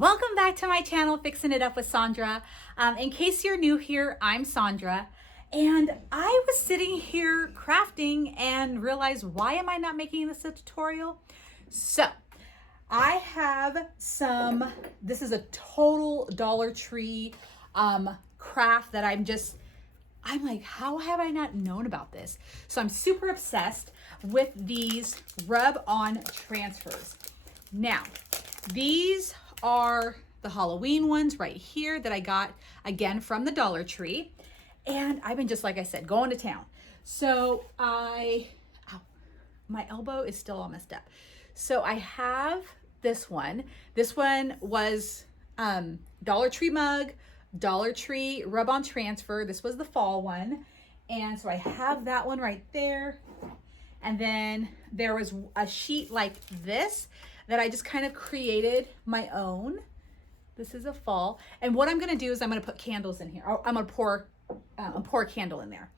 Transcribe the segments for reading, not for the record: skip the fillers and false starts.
Welcome back to my channel, Fixing It Up with Sandra. In case you're new here, I'm Sandra, and I was sitting here crafting and realized, why am I not making this a tutorial? So I have this is a total Dollar Tree craft that I'm like, how have I not known about this? So I'm super obsessed with these rub-on transfers. Now, these are the Halloween ones right here that I got again from the Dollar Tree. And I've been, just like I said, going to town. So my elbow is still all messed up. So I have this one. This one was Dollar Tree mug, Dollar Tree rub-on transfer. This was the fall one. And so I have that one right there. And then there was a sheet like this that I just kind of created my own. This is a fall. And what I'm gonna do is I'm gonna put candles in here. I'm gonna pour a candle in there.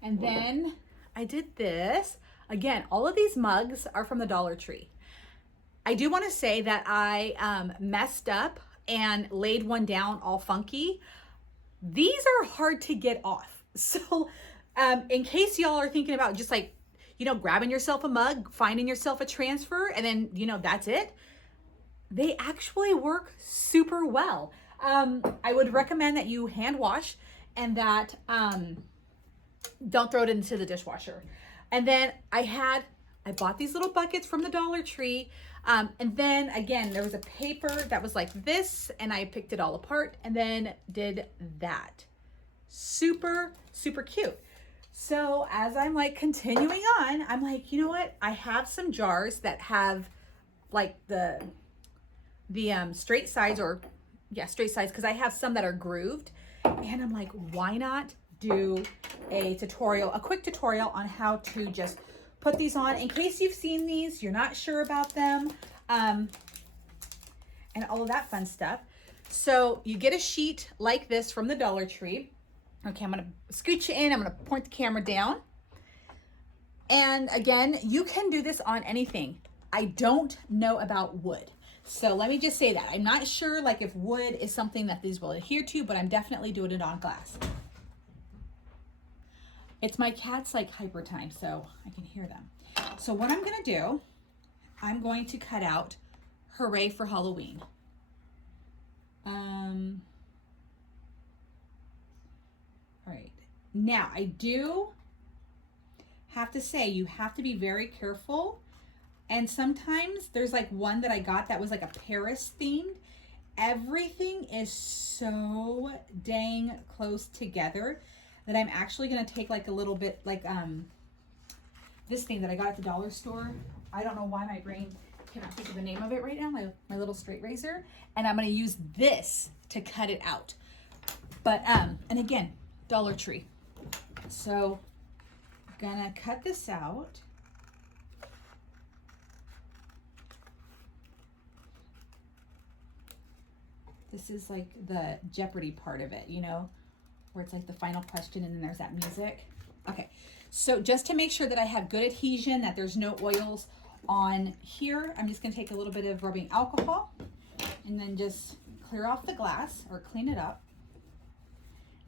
And then I did this. Again, all of these mugs are from the Dollar Tree. I do wanna say that I messed up and laid one down all funky. These are hard to get off. So in case y'all are thinking about just like, grabbing yourself a mug, finding yourself a transfer, and then, that's it. They actually work super well. I would recommend that you hand wash and that don't throw it into the dishwasher. And then I bought these little buckets from the Dollar Tree. And then again, there was a paper that was like this, and I picked it all apart and then did that. Super, super cute. So as I'm like continuing on, I'm like, you know what? I have some jars that have like the straight sides, straight sides, because I have some that are grooved. And I'm like, why not do a quick tutorial on how to just put these on in case you've seen these, you're not sure about them, and all of that fun stuff. So you get a sheet like this from the Dollar Tree. Okay, I'm gonna scoot you in, I'm gonna point the camera down. And again, you can do this on anything. I don't know about wood. So let me just say that. I'm not sure like if wood is something that these will adhere to, but I'm definitely doing it on glass. It's my cat's like hyper time, so I can hear them. So what I'm gonna do, I'm going to cut out Hooray for Halloween. All right, now I do have to say you have to be very careful. And sometimes there's like one that I got that was like a Paris themed. Everything is so dang close together that I'm actually gonna take like a little bit like this thing that I got at the dollar store. I don't know why my brain cannot think of the name of it right now, my little straight razor. And I'm gonna use this to cut it out. But, and again, Dollar Tree. So gonna cut this out. This is like the Jeopardy part of it, where it's like the final question and then there's that music. Okay, so just to make sure that I have good adhesion, that there's no oils on here, I'm just gonna take a little bit of rubbing alcohol and then just clear off the glass or clean it up.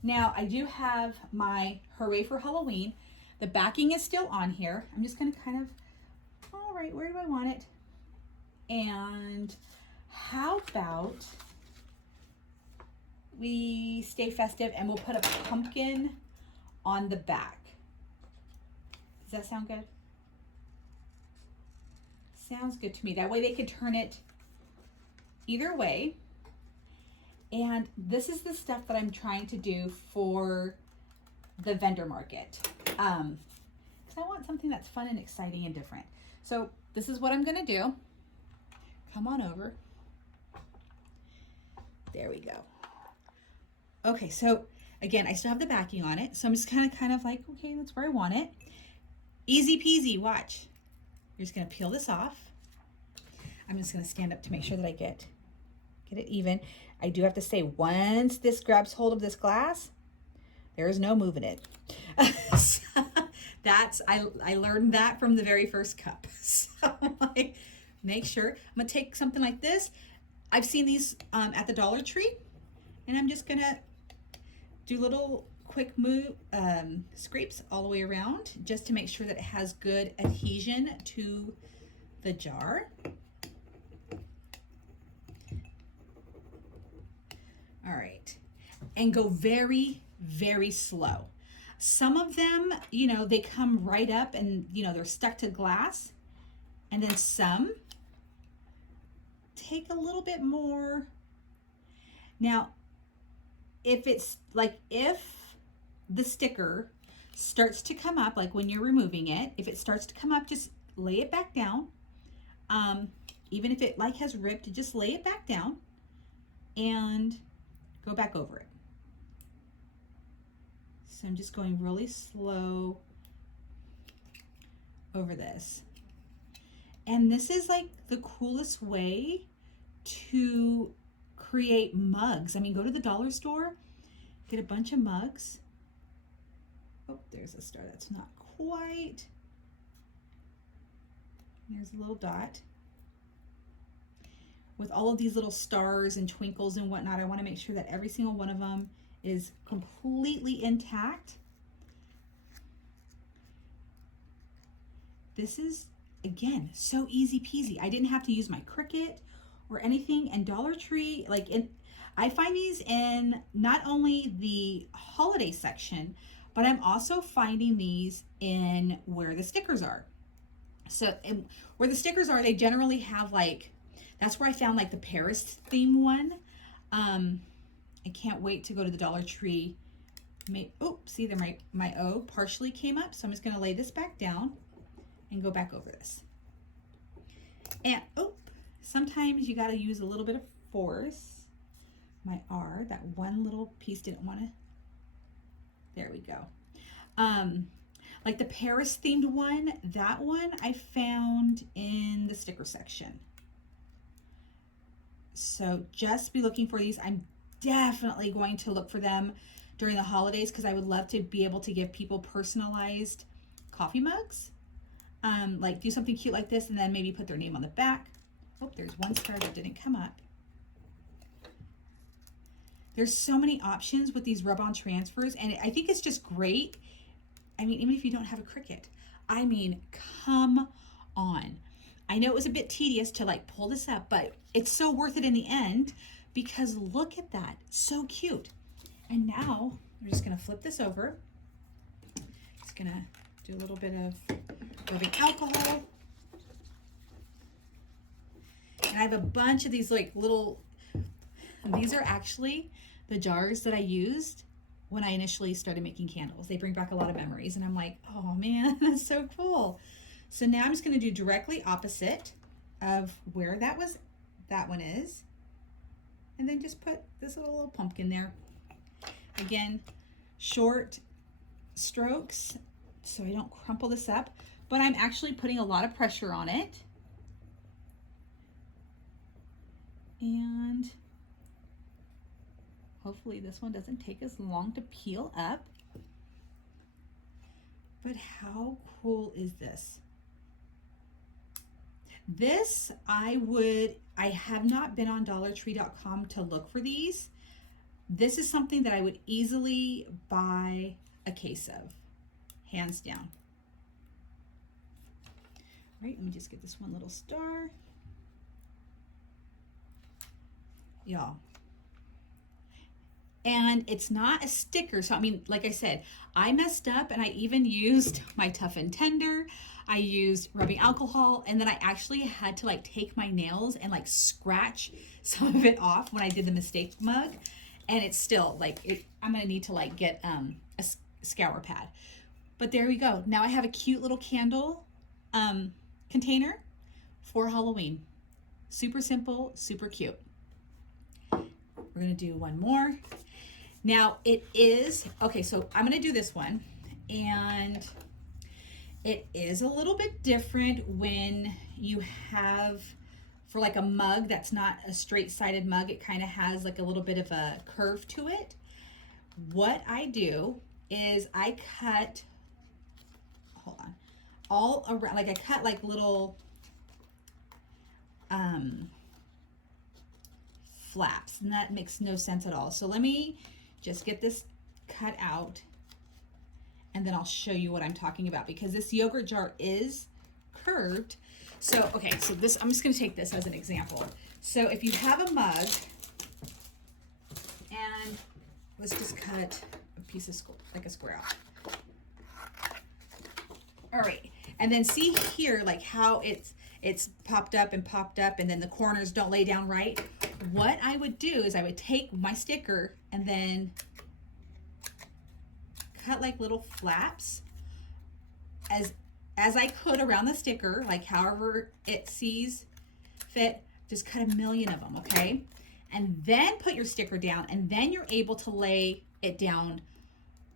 Now I do have my Hooray for Halloween. The backing is still on here. I'm just gonna kind of, all right, where do I want it? And how about we stay festive and we'll put a pumpkin on the back. Does that sound good? Sounds good to me. That way they could turn it either way. And this is the stuff that I'm trying to do for the vendor market. Because I want something that's fun and exciting and different. So this is what I'm gonna do. Come on over. There we go. Okay, so again, I still have the backing on it. So I'm just kind of like, okay, that's where I want it. Easy peasy, watch. You're just gonna peel this off. I'm just gonna stand up to make sure that I get it even. I do have to say, once this grabs hold of this glass, there is no moving it. I learned that from the very first cup. So like, make sure, I'm gonna take something like this I've seen these at the Dollar Tree, and I'm just gonna do little quick move scrapes all the way around just to make sure that it has good adhesion to the jar. All right, and go very, very slow. Some of them, you know, they come right up and, you know, they're stuck to glass. And then some take a little bit more. Now, if it's like, if the sticker starts to come up, like when you're removing it, if it starts to come up, just lay it back down. Even if it like has ripped, just lay it back down and go back over it. So I'm just going really slow over this. And this is like the coolest way to create mugs. I mean, go to the dollar store, get a bunch of mugs. Oh, there's a star that's not quite. There's a little dot. With all of these little stars and twinkles and whatnot, I want to make sure that every single one of them is completely intact. This is, again, so easy peasy. I didn't have to use my Cricut or anything. And Dollar Tree, like I find these in not only the holiday section, but I'm also finding these in where the stickers are. So where the stickers are, they generally have like, that's where I found like the Paris theme one. I can't wait to go to the Dollar Tree. Oh, see there, my O partially came up. So I'm just gonna lay this back down and go back over this. And oh, sometimes you gotta use a little bit of force. My R, that one little piece didn't wanna, there we go. Like the Paris themed one, that one I found in the sticker section. So just be looking for these. I'm definitely going to look for them during the holidays because I would love to be able to give people personalized coffee mugs. Like do something cute like this and then maybe put their name on the back. Oh, there's one star that didn't come up. There's so many options with these rub-on transfers, and I think it's just great. I mean, even if you don't have a Cricut, I mean, come on. I know it was a bit tedious to like pull this up, but it's so worth it in the end because look at that, so cute. And now I'm just gonna flip this over. Just gonna do a little bit of rubbing alcohol. And I have a bunch of these like little, these are actually the jars that I used when I initially started making candles. They bring back a lot of memories and I'm like, oh man, that's so cool. So now I'm just gonna do directly opposite of where that one is. And then just put this little pumpkin there. Again, short strokes so I don't crumple this up, but I'm actually putting a lot of pressure on it. And hopefully this one doesn't take as long to peel up. But how cool is this? This, I have not been on dollartree.com to look for these. This is something that I would easily buy a case of, hands down. All right, let me just get this one little star. Y'all. And it's not a sticker. So, I mean, like I said, I messed up and I even used my Tough and Tender. I used rubbing alcohol, and then I actually had to like take my nails and like scratch some of it off when I did the mistake mug. And it's still like, I'm gonna need to like get a scour pad. But there we go. Now I have a cute little candle container for Halloween. Super simple, super cute. We're gonna do one more. Now it is, okay, so I'm gonna do this one, and it is a little bit different when you have, for like a mug that's not a straight-sided mug, it kind of has like a little bit of a curve to it. What I do is I cut, hold on, all around, like I cut like little flaps, and that makes no sense at all. So let me just get this cut out, and then I'll show you what I'm talking about, because this yogurt jar is curved. So, okay, so this, I'm just gonna take this as an example. So if you have a mug, and let's just cut a piece of like a square out. All right, and then see here, like how it's popped up, and then the corners don't lay down right. What I would do is I would take my sticker and then cut like little flaps as I could around the sticker, like however it sees fit. Just cut a million of them, okay? And then put your sticker down, and then you're able to lay it down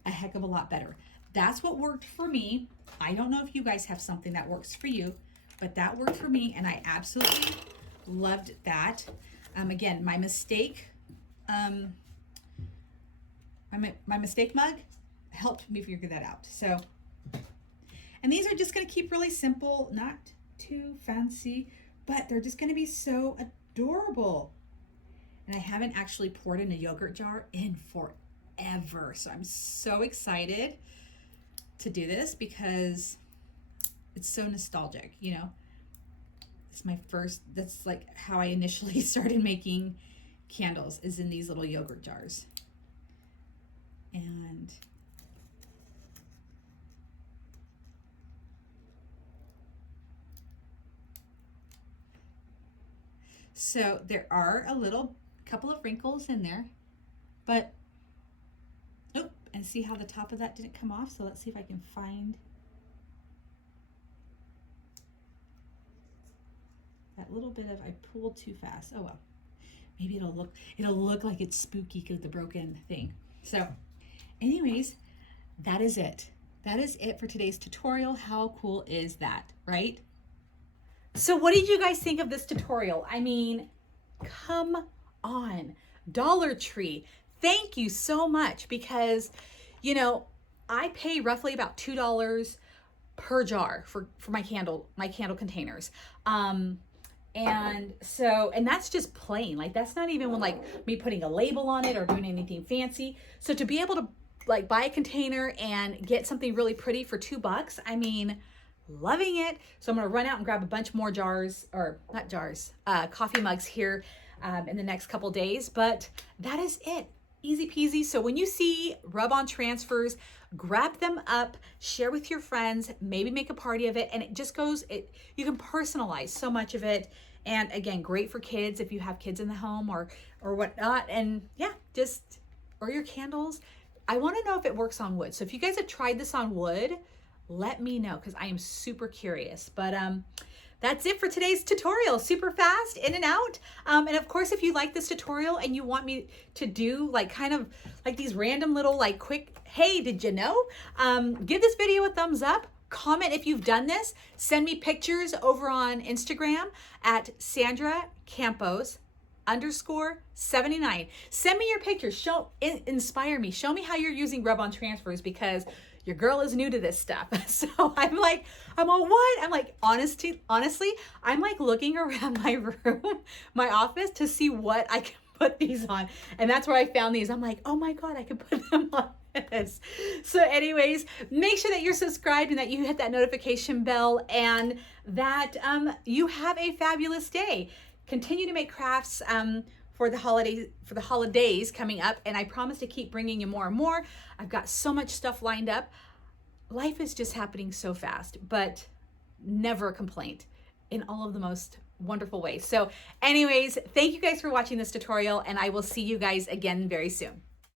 a heck of a lot better. That's what worked for me. I don't know if you guys have something that works for you, but that worked for me, and I absolutely loved that. Again, my mistake, my mistake mug helped me figure that out. So, and these are just going to keep really simple, not too fancy, but they're just going to be so adorable. And I haven't actually poured in a yogurt jar in forever, so I'm so excited to do this because it's so nostalgic, you know. It's my first, that's like how I initially started making candles, is in these little yogurt jars. And so there are a couple of wrinkles in there, but oh, and see how the top of that didn't come off. So let's see if I can find that little bit of, I pulled too fast. Oh well, maybe it'll look like it's spooky because the broken thing. So anyways, that is it. That is it for today's tutorial. How cool is that, right? So what did you guys think of this tutorial? I mean, come on, Dollar Tree. Thank you so much, because, you know, I pay roughly about $2 per jar for my candle containers. And so, and that's just plain, like that's not even when like me putting a label on it or doing anything fancy. So to be able to like buy a container and get something really pretty for $2, I mean, loving it. So I'm gonna run out and grab a bunch more jars, or not jars, coffee mugs here in the next couple days. But that is it, easy peasy. So when you see rub-on transfers, grab them up, share with your friends, maybe make a party of it, and it just goes, you can personalize so much of it. And again, great for kids if you have kids in the home or whatnot. And yeah, just, or your candles. I wanna know if it works on wood. So if you guys have tried this on wood, let me know, because I am super curious. But that's it for today's tutorial. Super fast, in and out. And of course, if you like this tutorial and you want me to do like kind of like these random little like quick, hey, did you know? Give this video a thumbs up. Comment if you've done this. Send me pictures over on Instagram at Sandra Campos _79. Send me your pictures. Inspire me. Show me how you're using rub-on transfers, because your girl is new to this stuff. So I'm on what? I'm like, honestly, I'm like looking around my room, my office, to see what I can put these on. And that's where I found these. I'm like, oh my God, I can put them on this. So anyways, make sure that you're subscribed and that you hit that notification bell, and that you have a fabulous day. Continue to make crafts for the holidays coming up, and I promise to keep bringing you more and more. I've got so much stuff lined up. Life is just happening so fast, but never a complaint, in all of the most wonderful ways. So anyways, thank you guys for watching this tutorial, and I will see you guys again very soon.